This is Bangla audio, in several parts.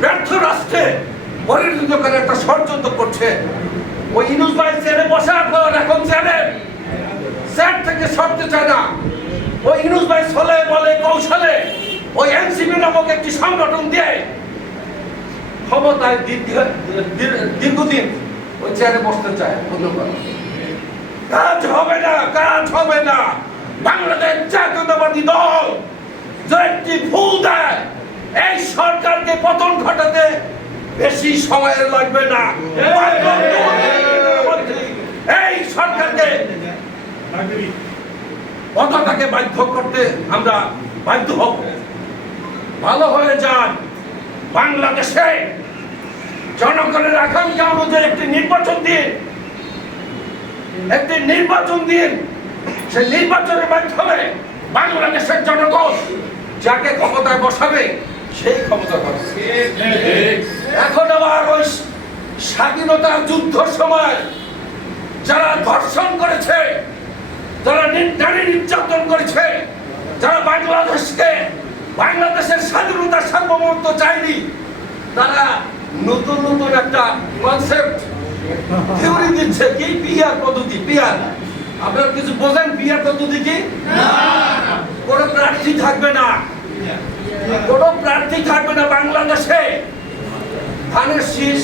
ব্যর্থ রাষ্ট্রে পরিণত করে একটা ষড়যন্ত্র করছে। ওই ইনুস ভাই চেয়ারে বসার পর এখন চেয়ারে? স্যার থেকে সরতে চায় না। ওই ইনুস ভাই ছলে বলে কৌশলে ওই এনসিপি নামক একটি সংগঠন দিয়ে ক্ষমতায় দীর্ঘ- দীর্ঘ- দীর্ঘদিন ওই চেয়ারে বসতে চায়। ধন্যবাদ। কাজ হবে না, কাজ হবে না। বাংলাদেশ জাতীয়তাবাদী দল যে একটি ভুল দেয় এই সরকারকে পতন ঘটাতে বেশি সময় লাগবে না। এই সরকারকে পতাকাকে বাধ্য করতে আমরা বাধ্য হব। ভালো হয়ে যান। বাংলাদেশে জনগণের আকাঙ্ক্ষা অনুযায়ী একটি নির্বাচন দিন। একটি নির্বাচন দিন। সেই নির্বাচনের মাধ্যমে বাংলাদেশের জনগণ যাকে ক্ষমতায় বসাবে সেই ক্ষমতা পাবে এখন আবার ওই স্বাধীনতার যুদ্ধ সময় যারা ধর্ষণ করেছে যারা নারী নির্যাতন করেছে যারা বাংলাদেশকে বাংলাদেশের স্বাধীনতার সার্বভৌমত্ব চায়নি তারা নতুন নতুন একটা কনসেপ্ট থিওরি দিচ্ছে কি? পিয়ার পদ্ধতি পিয়ার আপনারা কিছু বোঝেন পিয়ার পদ্ধতি কি? কোন প্রার্থী থাকবে না। কোন প্রার্থী থাকবে না বাংলাদেশে। ধানের শীষ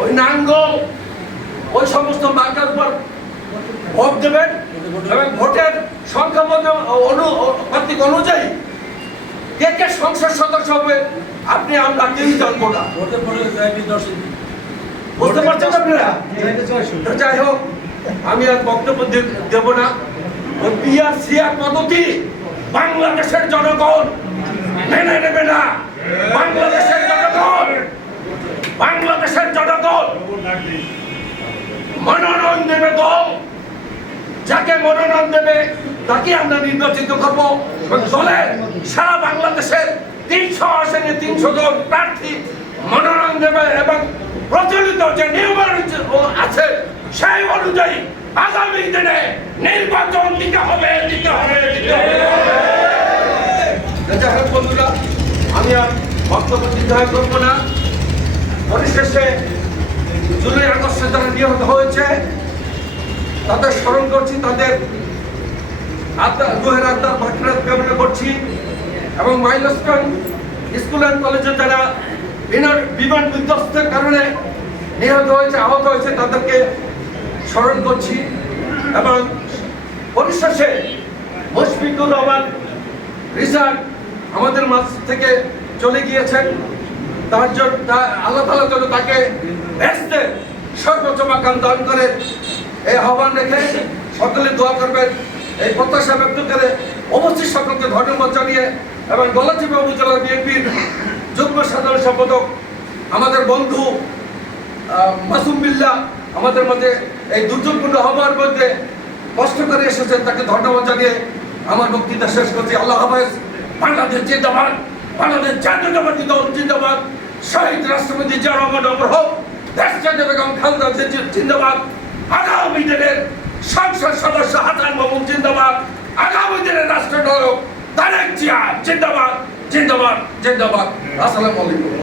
ওই নাঙ্গল ওই সমস্ত মার্কার উপর ভোট দেবেন এবং ভোটের সংখ্যা মতো অনু অনুযায়ী কে কে সংসদ সদস্য হবে আপনি আমরা কেউই জানব না। বুঝতে পারছেন আপনারা? যাই হোক আমি আর বক্তব্য দেব না। ওই পিআর সিআর পদ্ধতি বাংলাদেশের জনগণ মেনে নেবে না। বাংলাদেশের জনগণ বাংলাদেশের জনগণ মনোনয়ন দেবে দল। যাকে মনোনয়ন দেবে, তাকে আমরা নির্বাচিত করব। দলের সারা বাংলাদেশের তিনশো আসনে তিনশো জন প্রার্থী মনোনয়ন দেবে এবং প্রচলিত যে নিয়ম আছে, সেই অনুযায়ী আগামী দিনে নির্বাচন দিতে হবে দিতে হবে দিতে হবে। যাই হোক বন্ধুরা, আমি আর বক্তব্য দীর্ঘায় করব না। পরিশেষে জুলাই আগস্টে যারা নিহত হয়েছে। তাদের স্মরণ করছি, তাদের আত্মা আত্মার মাখরাত কামনা করছি এবং মাইলস্টোন স্কুল অ্যান্ড কলেজে যারা বিনা- বিমান বিধ্বস্তের কারণে নিহত হয়েছে, আহত হয়েছে, তাদেরকে স্মরণ করছি। এবং পরিশেষে মুশফিকুর রহমান রিসার্ট আমাদের মাঝ থেকে চলে গিয়েছেন। তার জন্য আল্লাহ তালা যেন তাকে ভেস্তে সর্বোচ্চ মাকাম দান করে এই আহ্বান রেখে সকলে দোয়া করবেন। এই প্রত্যাশা ব্যক্ত করে অবশ্যই সকলকে ধন্যবাদ জানিয়ে এবং গলাচিপা উপজেলা বিএনপির যুগ্ম সাধারণ সম্পাদক, আমাদের বন্ধু মাসুম বিল্লা আমাদের মধ্যে এই দুর্যোগপূর্ণ হবার মধ্যে কষ্ট করে এসেছেন। তাকে ধন্যবাদ জানিয়ে আমার বক্তৃতা শেষ করছি। আল্লাহ হাফেজ। বাংলাদেশ জিন্দাবাদ, বাংলাদেশ জাতীয়তাবাদী দল জিন্দাবাদ, শহীদ রাষ্ট্রপতি জিয়া রহমান হোক, দেশ জাতীয় বেগম খালেদা জিন্দাবাদ, আগামী দিনের সংসদ সদস্য হাসান মামুন জিন্দাবাদ, আগামী দিনের রাষ্ট্রনায়ক তারেক জিয়া জিন্দাবাদ জিন্দাবাদ জিন্দাবাদ। আসসালামু আলাইকুম।